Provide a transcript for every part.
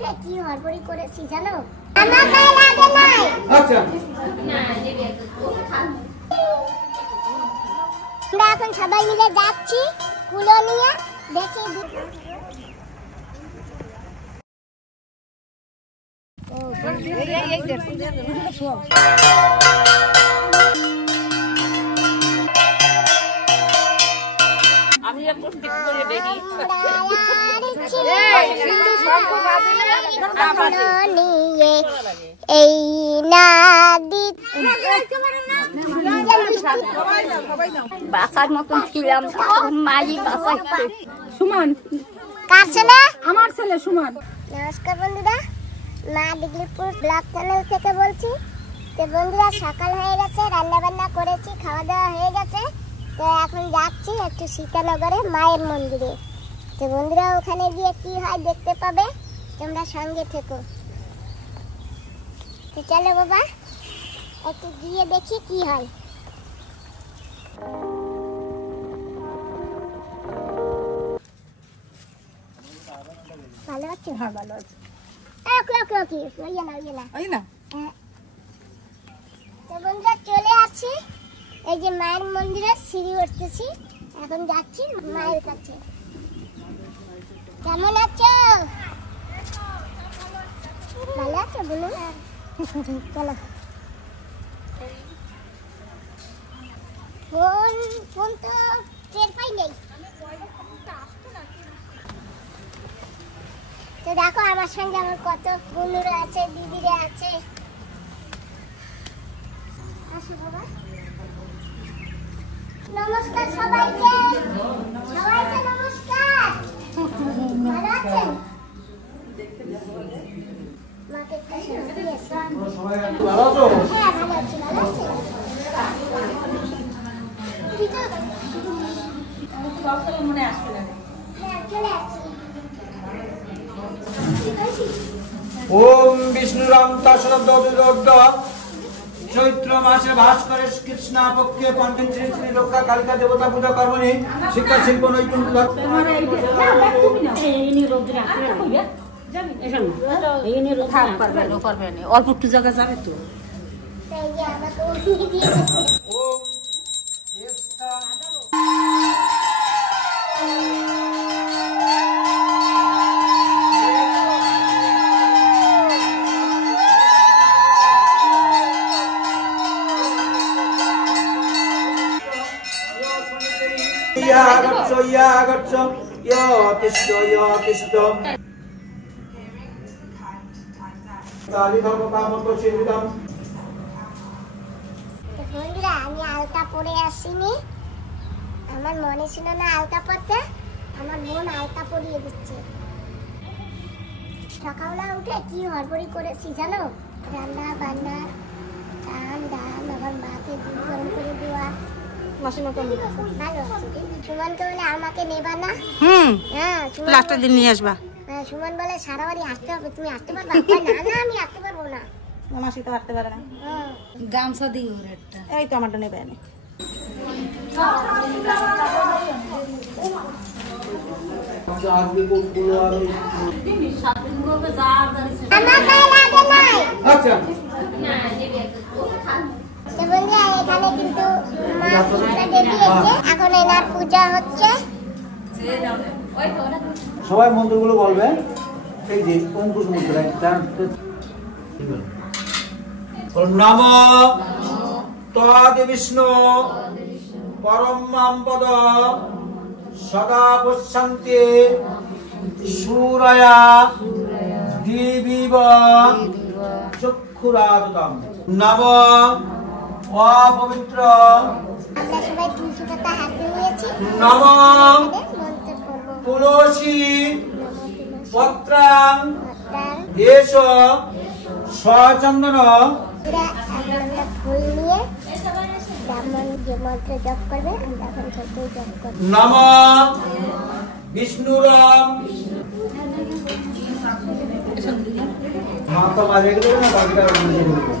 উঠে কি হড়বড়ি করেছি জানো? আমার গায়ে লাগে নাই। আচ্ছা না দেবে আমরা এখন সবাই মিলে যাচ্ছি কুলো নিয়ে দেখি আমি একটু ঠিক করে দেখি এই নাদি বাসার মতন ছিলাম মাঝি বাসাইছে সুমন কার ছেলে? আমার ছেলে সুমন। নমস্কার বন্ধুরা, মা দিগলিপুর ব্লগ চ্যানেল থেকে বলছি। তো বন্ধুরা সকাল হয়ে গেছে, রান্না বান্না করেছি, খাওয়া দাওয়া হয়ে গেছে। তো এখন যাচ্ছি একটু সীতানগরে মায়ের মন্দিরে। তো বন্ধুরা ওখানে গিয়ে কি হয় দেখতে পাবে, তোমরা সঙ্গে থেকো। তো চলো বাবা একটু গিয়ে দেখি কি হয়। ভালো আছো? হ্যাঁ ভালো আছে। তো বন্ধুরা চলে আসছি, এই যে মায়ের মন্দিরে সিঁড়ি উঠতেছি, এখন যাচ্ছি মায়ের কাছে। কেমন আছো? ভালো আছো বলুন। চলো ফোন তো টের পাই নেই। তো দেখো আমার সঙ্গে আমার কত বন্ধুরা আছে, দিদিরা আছে। আসো বাবা। নমস্কার সবাইকে, সবাইকে নমস্কার। ভালো আছেন? মাকে একটু শান্তি দিয়েছে। ভালো আছো? হ্যাঁ ভালো আছি, ভালো আছি। মনে আসবে না। হ্যাঁ চলে আসছি। ওম বিষ্ণুরাম তৎসদ্দোদ্দ চৈত্র মাসে ভাস্করে কৃষ্ণা পক্ষে পঞ্চম শ্রী শ্রী রক্ষা কালিকা দেবতা পূজা কর্মণি শিক্ষা শিল্প নৈপুণ্য অল্প একটু জায়গা যাবে তো। এই যে আমাকে উঠিয়ে দিয়েছে। ওম ইয়াগচ্ছ ইয়তিষ্ঠ বন্ধুরা আমি আলতা পরে আসিনি, আমার মনে ছিল না আলতা পরতে, আমার বোন আলতা পরিয়ে দিচ্ছে। সকালবেলা উঠে কি হড়বড়ি করেছি জানো? রান্না বান্না, চাল ডাল, আবার মাকে দুধ গরম করে দেওয়া। ভালো আছে। সুমনকে বলে আমাকে নেবা না? হ্যাঁ লাস্টের দিন নিয়ে আসবা। সুমন বলে সারা বাড়ি আসতে হবে, তুমি আসতে পারবা? না আমি আসতে পারবো না। মাসি তো আসতে পারে না। গামছা দিই ওর একটা। এই তো আমারটা নেবে না। আমার গায়ে লাগে নাই। আচ্ছা তো বন্ধুরা এখানে কিন্তু মা সীতা দেবী এসে এখন এনার পূজা হচ্ছে। সবাই মন্ত্রগুলো বলবে। এই যে অঙ্কুশ মন্ত্র নম তদ বিষ্ণু পরমম পদ সদা পশ্যন্তে সূরয়া দিবিব চক্ষুরাদতম নম অপবিত্র আমরা সবাই তুলসী পাতা হাতে নিয়েছি, নম মন্ত্র করবো। তুলসী পত্রাং এষ সচন্দন পুরা এখন আমরা ফুল নিয়ে ব্রাহ্মণ যে মন্ত্র জপ করবে আমরা এখন সত্যি জপ করবো। নম বিষ্ণুরাম মাতা বাজে গেলে না বাকিটা নিজে বলবো।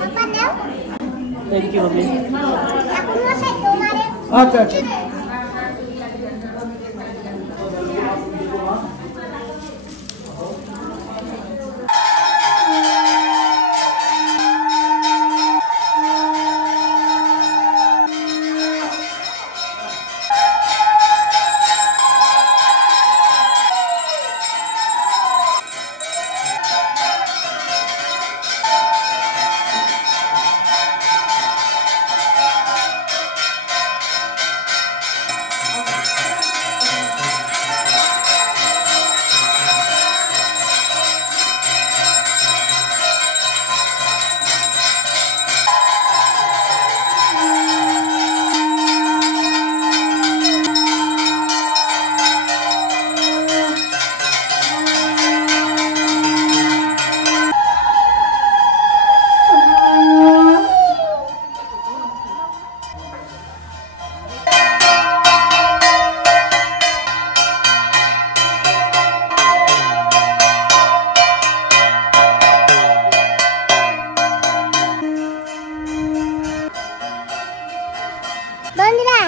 পাপা নাও। কি হবে? ঠাকুর মশাই তোমারে আচ্ছা আচ্ছা বন্ধুরা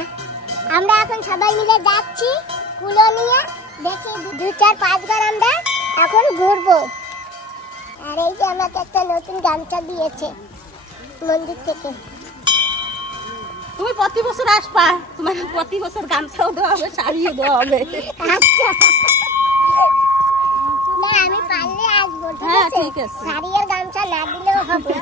আমরা এখন সবাই মিলে যাচ্ছি কুলো নিয়ে, দেখি 2-4-5 ঘর আমরা এখন ঘুরবো। আর এই যে আমাকে একটা নতুন গামছা দিয়েছে মন্দির থেকে। তুমি প্রতি বছর আসবা, তোমাকে প্রতি বছর গামছাও দেওয়া হবে, শাড়িও দেওয়া হবে। আচ্ছা না আমি পারলে আসবো, হ্যাঁ ঠিক আছে। শাড়ি আর গামছা না দিলেও হবে।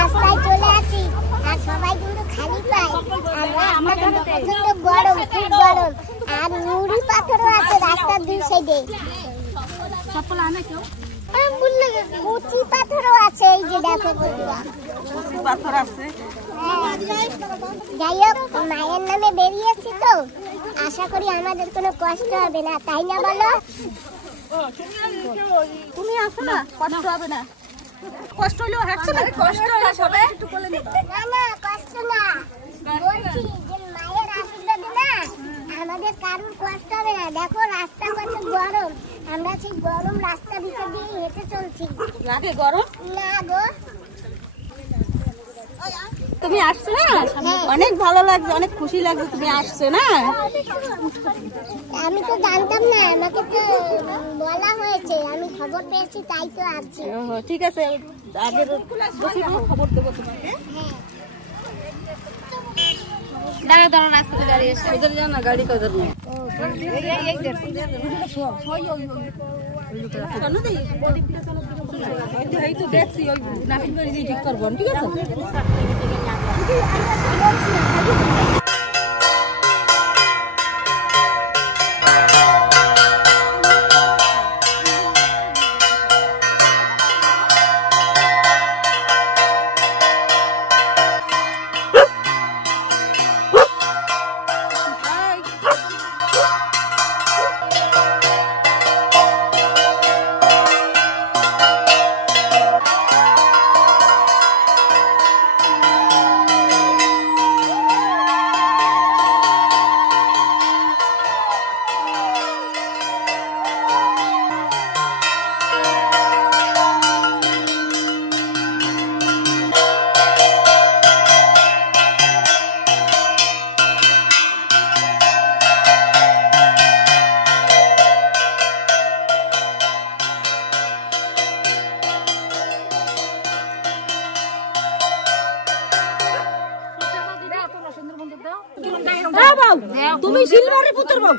রাস্তায় চলে আসি আর সবাই কিন্তু খালি পায়, আর রাস্তাটা প্রচন্ড গরম, খুব গরম, আর নুড়ি পাথরও আছে রাস্তার দুই সাইডে। কুচি পাথরও আছে, এই যে দেখো পাথর আছে। যাই হোক মায়ের নামে বেরিয়েছি তো, আশা করি আমাদের কোনো কষ্ট হবে না, তাই না বলো? তুমি আসো না, কষ্ট হবে না। কষ্ট হলেও হাঁটছো না, কষ্ট হলে সবাই একটু কোলে নেবা। না না কষ্ট না, বলছি যে মায়ের আশীর্বাদে না আমাদের কারোর কষ্ট হবে না। দেখো রাস্তা কত গরম, আমরা সেই গরম রাস্তা ভিতর দিয়ে হেঁটে চলছি। লাগে গরম? না গো, তুমি আসছো না, অনেক ভালো লাগছে, অনেক খুশি লাগছে তুমি আসছো না। আমি তো জানতাম না, আমাকে তো বলা হয়েছে, আমি খবর পেয়েছি তাই তো আসছি। ঠিক আছে, আগের খবর দেবো তোমাকে। দাঁড়া দাঁড়া রাস্তাতে গাড়ি এসে ওদের যাও না, গাড়ি কাদের নেই। এই তো দেখছি ওই নাফিন বাড়ি দিয়ে ঠিক করবো, ঠিক আছে। তুমি সিলভারের পুত্র বউ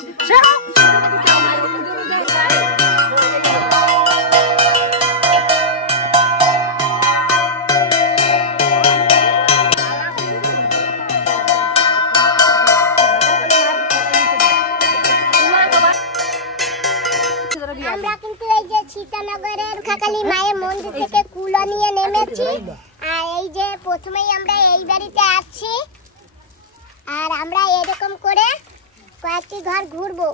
আমরা কিন্তু এই যে সীতানগরের খাকালী মায়ের মন্দির থেকে কুলো নিয়ে নেমেছি, আর এই যে প্রথমেই আমরা এই বাড়িতে আসছি, আর আমরা এরকম করে কয়েকটি ঘর ঘুরবো।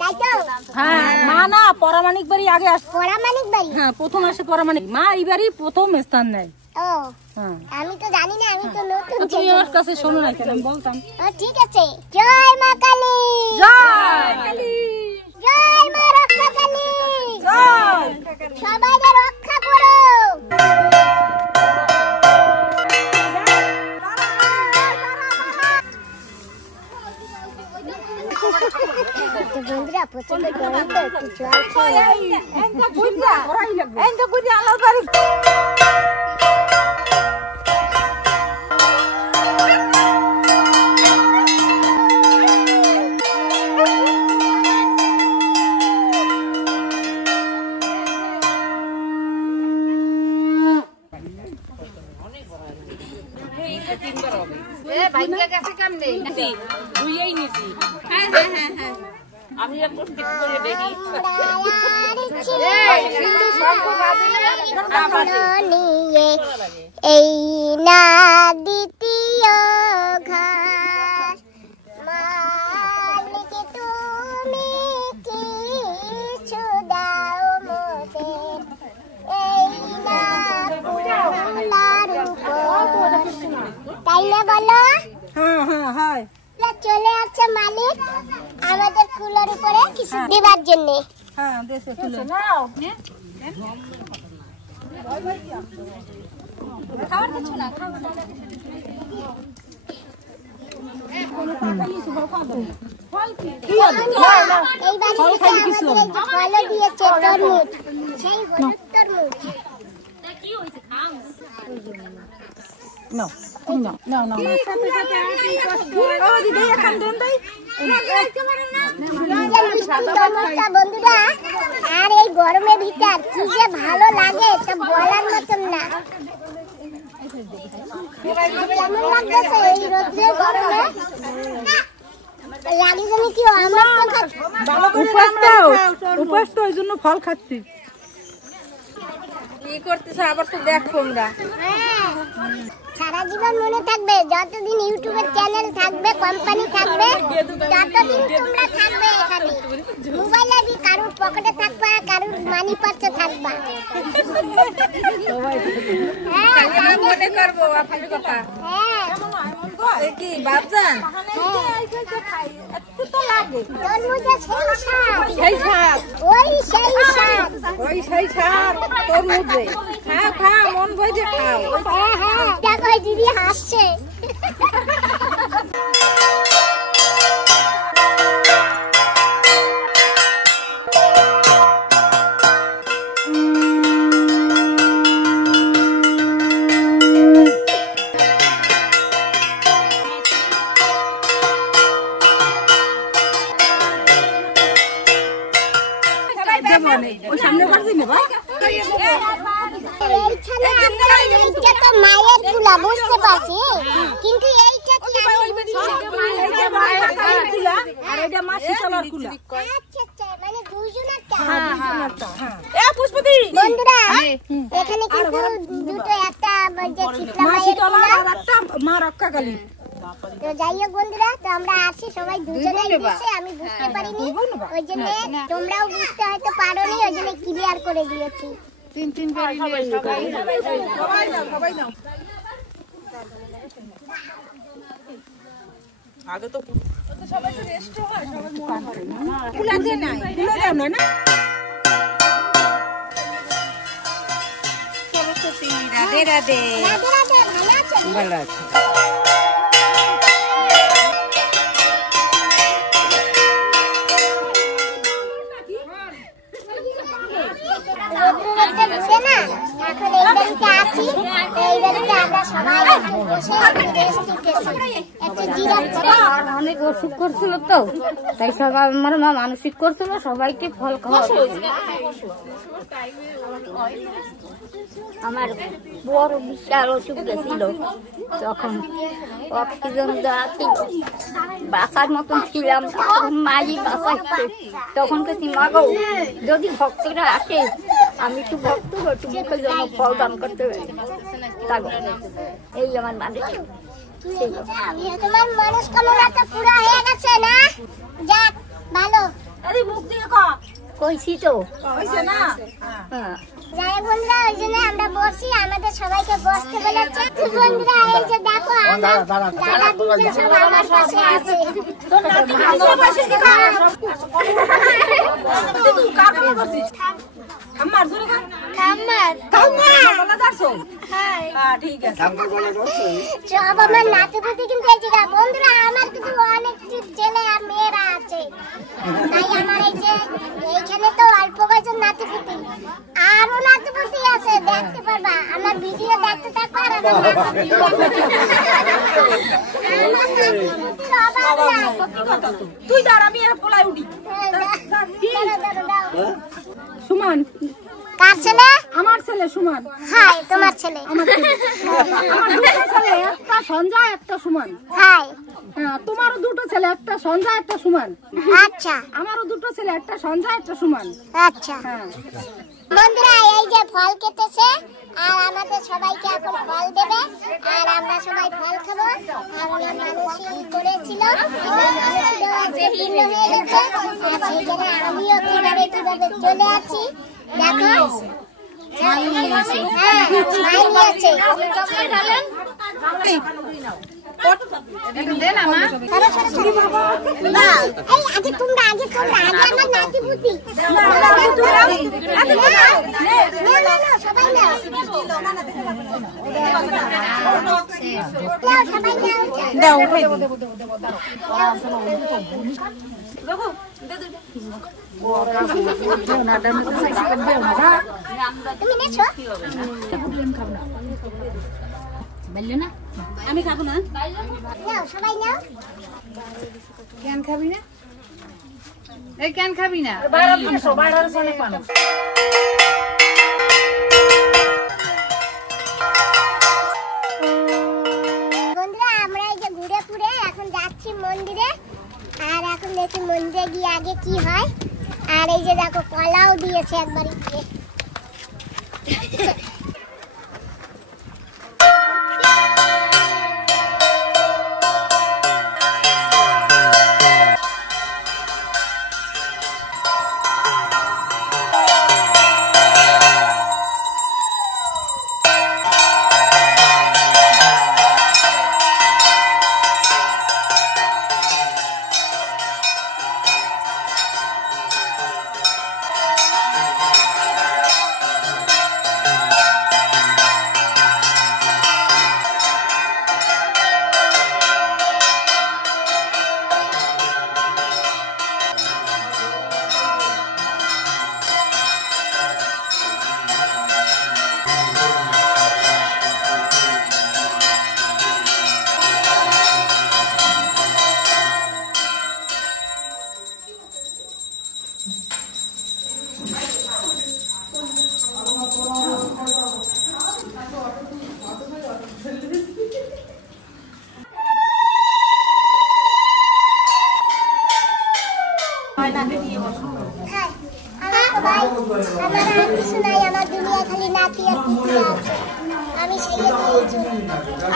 তাই তো? হ্যাঁ মা না পরামানিক বাড়ি আগে আসে। পরামানিক বাড়ি? হ্যাঁ প্রথম আসে পরামানিক, মা এই বাড়ি প্রথম স্থান নেয়। ও হ্যাঁ আমি তো জানি না, আমি তো নতুন। তুমি আমার কাছে শোনো না কেন, আমি বলতাম। ও ঠিক আছে। জয় মা কালী, জয় কালী, জয় মা রক্ষা কালী, জয় সবাইকে রক্ষা করো। বন্ধুরা প্রচন্ড গরম তো, একটু জল খেয়ে এই না দ্বিতীয় ঘাস মালিক তুমি কিছু দাও মোদের, এই না কুলার উপর। তাই না বলো? হ্যাঁ হ্যাঁ হ্যাঁ চলে আসছে মালিক আমাদের কুলার উপরে কিছু দেবার জন্য। হ্যাঁ দেশে তুলে খাবার কিছু না, খাবার এই বাড়িতে ফলও দিয়েছে, তরমুজ, সেই হলুদ তরমুজ। বন্ধুরা আর এই গরমের ভিতর কি যে ভালো লাগে তা বলার মতন না। কেমন লাগতেছে এই রোদ্রের গরমে? লাগে যেন কি উপাস তো ওই জন্য ফল খাচ্ছি। কি করতেছে আবার তো দেখ তোমরা। সারা জীবন মনে থাকবে, যতদিন ইউটিউবের চ্যানেল থাকবে, কোম্পানি থাকবে, ততদিন তোমরা থাকবে এখানে। মোবাইলে কারুর পকেটে থাকবা, কারুর মানি পার্সে থাকবা। হ্যাঁ মনে করবো আপনার কথা। হ্যাঁ কি বাপজান তরমুজের সেই স্বাদ, সেই স্বাদ, ওই সেই স্বাদ, ওই সেই স্বাদ তরমুজে। খাও খাও মন ভরে খাও। হ্যাঁ হ্যাঁ দেখো দিদি হাসছে। সামনে পারছি না ভাই, এইখানে আমরা এইটা তো মায়ের কুলা বুঝতে পারছি, কিন্তু এইটা কি আমি বুঝি না। আর এটা মা শীতলার কুলা। আচ্ছা আচ্ছা মানে দুজনেরটা। এ পুষ্পতি বন্ধুরা এখানে কিন্তু দুটো, একটা যে শীতলা মা মায়ের শীতলা কুলা, আর একটা মা রক্ষা কালী। তো যাই হোক বন্ধুরা, তো আমরা আসি সবাই দুজনেই বসে, আমি বুঝতে পারিনি, ওই জন্য তোমরাও বুঝতে হয়তো পারোনি, ওই জন্য ক্লিয়ার করে দিয়েছি। আগে তো সবাই তো রেস্ট হয়, সবাই কুলা দে নাই, কুলা দাও না না। রাধে রাধে। রাধে রাধে, ভালো আছো? ভালো আছে। ঘুরে না এখন এই বাড়িতে আছি, এই বাড়িতে আমরা সবাই বসে রেস্ট নিতেছি, একটু জিরাপ করে। অনেক ওষুধ করছিল তো, তাই সবাই আমার মা মানসিক করছিল সবাইকে ফল খাওয়া। আমার বড় বিশাল অসুখ গেছিল, তখন অক্সিজেন দেওয়া ছিল, বাঁচার মতন ছিলাম, মাঝি বাঁচাচ্ছে। তখন কেছি মা গো, যদি ভক্তরা আসে আমি একটু ভক্ত একটু মুখের জন্য ফল দান করতে পারি, এই আমার মানে তোমার মনস্কামনা তো পুরো হয়ে গেছে না? যাক ভালো। আরে মুখ দিয়ে কো কইছি তো হইছে না হ্যাঁ যাই বন্ধুরা ওই জন্য আমরা বসি, আমাদের সবাইকে বসতে বলেছে। বন্ধুরা এই যে দেখো আমার দাদা দিদি সব আমার পাশে আছে। তোর নাতি আমার পাশে কি কর তুই কাকে বলছিস আমার জোরে কর আমার বলা দাসো হ্যাঁ ঠিক আছে সব আমার নাতিপুতি কিন্তু এই জায়গা। বন্ধুরা আমার কিন্তু অনেক ছেলে আর মেয়েরা আছে, তাই আমার এই যে এইখানে তো অল্প বয়সের নাতিপুতি আরো নাতিপুতি আছে, দেখতে পারবা। আমার ভিডিও দেখতে থাকো আর আমার নাতিপুতির অভাব নাই। তুই দাঁড়া আমি পোলাই উঠি সুমান কার ছেলে? আমার ছেলে সুমান হাই তোমার ছেলে? আমার ছেলে আমার দুটো ছেলে একটা সঞ্জয় একটা সুমান হাই। হ্যাঁ তোমারও দুটো ছেলে একটা সঞ্জয় একটা সুমান আচ্ছা আমারও দুটো ছেলে একটা সঞ্জয় একটা সুমান আচ্ছা। হ্যাঁ বন্ধুরা এই যে ফল কেটেছে আর আমাদের সবাইকে এখন ফল দেবে আর আমরা সবাই ফল খাবো। আর ওনার মানুষই করেছিল, ওনার মানুষগুলো আজকে পূর্ণ হয়ে গেছে। আর সেইখানে আমিও কিভাবে কিভাবে চলে আছি দেখো। হ্যাঁ মাই নিয়েছে। এই আগে তোমরা আমার নাতি বুদ্ধি সবাই নাও তুমি নেছো? আমি খাবো না। নাও সবাই নাও। কেন খাবি না? এই কেন খাবি না? বন্ধুরা আমরা এই যে ঘুরে ফুরে এখন যাচ্ছি মন্দিরে, আর এখন দেখি মন্দিরে গিয়ে আগে কি হয়। আর এই যে দেখো কলাও দিয়েছে একবারই দিয়ে।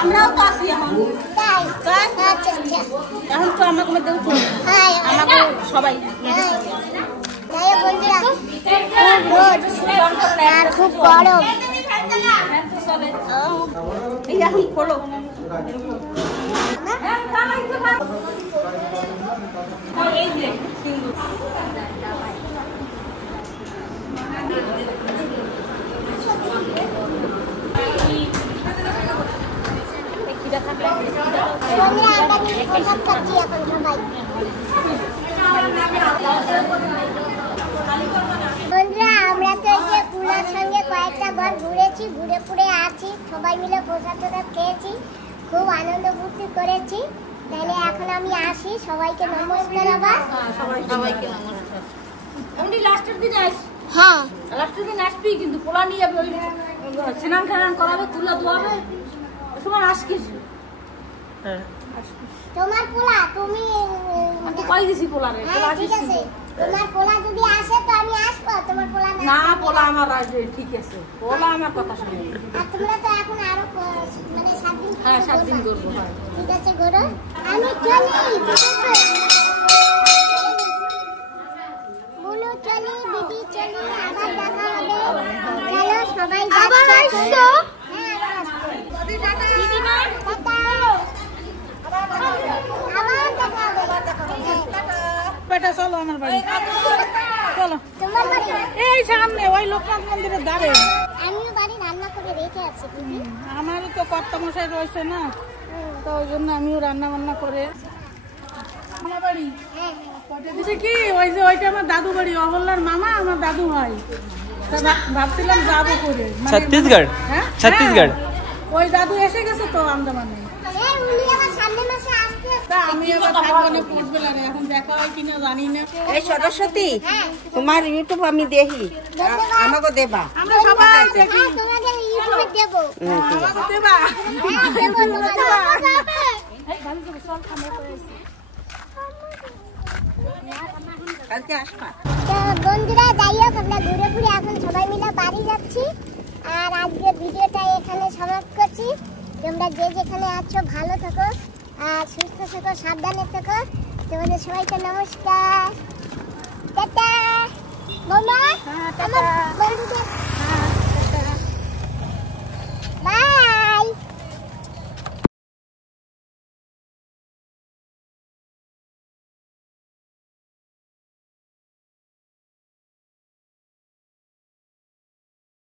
আমরাও তো আসি এখন এখন তো আমাকে মধ্যে উঠুন আমাকে সবাই আর খুব গরম এই এখন খোলো এই যে বন্ধুরা আমরা তো এই যে কুলার সঙ্গে কয়েকটা বার ঘুরেছি, ঘুরে ফুরে আছি, সবাই মিলে প্রসাদ টসাদ খেয়েছি, খুব আনন্দ ফুর্তি করেছি। তাহলে এখন আমি আসি, সবাইকে নমস্কার। আবার সবাইকে নমস্কার। এমনি লাস্টের দিন আস, হ্যাঁ লাস্টের দিন আসবি কিন্তু পোলা নিয়ে স্নান খান করাবে, তুলা ধোয়াবে, তোমার আসকিস। হ্যাঁ তোমার পোলা তুমি তো কই দিছি পোলা রে, পোলা ঠিক আছে। তোমার পোলা যদি আসে তো আমি আসবো, তোমার পোলা না পোলা আমার আসবে, ঠিক আছে, পোলা আমার কথা শুনে। আর তোমরা তো এখন আরো মানে 7 দিন, হ্যাঁ 7 দিন করবো। ঠিক আছে গরো, আমি চলি। সবাই যাচ্ছে। বেটা চলো আমার বাড়ি, চলো। তোমার বাড়ি? এই সামনে ওই লোকনাথ মন্দিরের ধারে। আমিও বাড়ি রান্না করে রেখে আছি দিদি। আমারও তো কর্তামশাই রয়েছে না, তো ওই জন্য আমিও রান্না বান্না করে আমার বাড়ি দিদি কি ওই যে ওইটা আমার দাদু বাড়ি, অহল্যার মামা আমার দাদু হয়। তা ভাবছিলাম যাবো করে ছত্তিশগড়। হ্যাঁ ছত্তিশগড়। ওই দাদু এসে গেছে তো আন্দামানে। এই উনি আবার সামনের মাসে আসতে। তা আমি আবার থাকবো না পুষবেলারে, এখন দেখা হয় কিনা জানি না। এই সরস্বতী, তোমার ইউটিউব আমি দেখি, আমাকে দেবা। আমরা সবাই দেখি। হ্যাঁ তোমাদের ইউটিউবে দেবো। আমাকে দেবা? হ্যাঁ দেবো তোমাদের। কালকে আসবা। তো বন্ধুরা যাই হোক, আমরা ঘুরে ঘুরে এখন সবাই মিলে বাড়ি যাচ্ছি। আর আজকের ভিডিওটা এখানে সমাপ্ত করছি। তোমরা যে যেখানে আছো ভালো থাকো আর সুস্থ থাকো, সাবধানে থাকো। তোমাদের সবাইকে নমস্কার, টাটা। বৌমা আমার বন্ধুদের